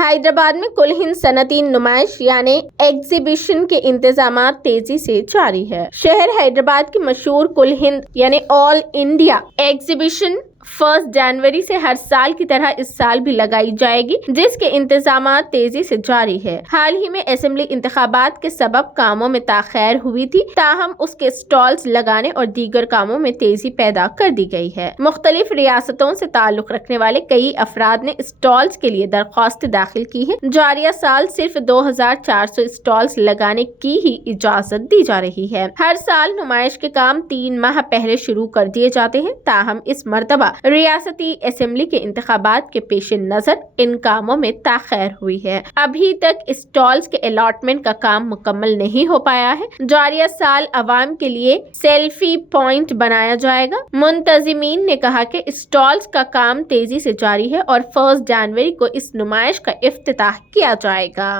हैदराबाद में कुल हिंद सनती नुमाइश यानी एग्जीबिशन के इंतजाम तेजी से जारी है। शहर हैदराबाद की मशहूर कुल हिंद यानी ऑल इंडिया एग्जीबिशन 1 जनवरी से हर साल की तरह इस साल भी लगाई जाएगी, जिसके इंतजाम तेजी से जारी है। हाल ही में असेंबली इंतखाबात के सबब कामों में ताखैर हुई थी, ताहम उसके स्टॉल्स लगाने और दीगर कामों में तेजी पैदा कर दी गई है। मुख्तलिफ रियासतों से ताल्लुक रखने वाले कई अफराद ने स्टॉल्स के लिए दरख्वास्त दाखिल की है। जारिया साल सिर्फ 2400 स्टॉल्स लगाने की ही इजाजत दी जा रही है। हर साल नुमाइश के काम 3 माह पहले शुरू कर दिए जाते हैं, ताहम इस मरतबा रियासती असेंबली के इंतखाबात के पेश नजर इन कामों में ताखैर हुई है। अभी तक स्टॉल्स के अलॉटमेंट का काम मुकम्मल नहीं हो पाया है। जारिया साल अवाम के लिए सेल्फी पॉइंट बनाया जाएगा। मुंतजिमीन ने कहा कि स्टॉल्स का काम तेजी से जारी है और 1 जनवरी को इस नुमाइश का इफ्तिताह किया जाएगा।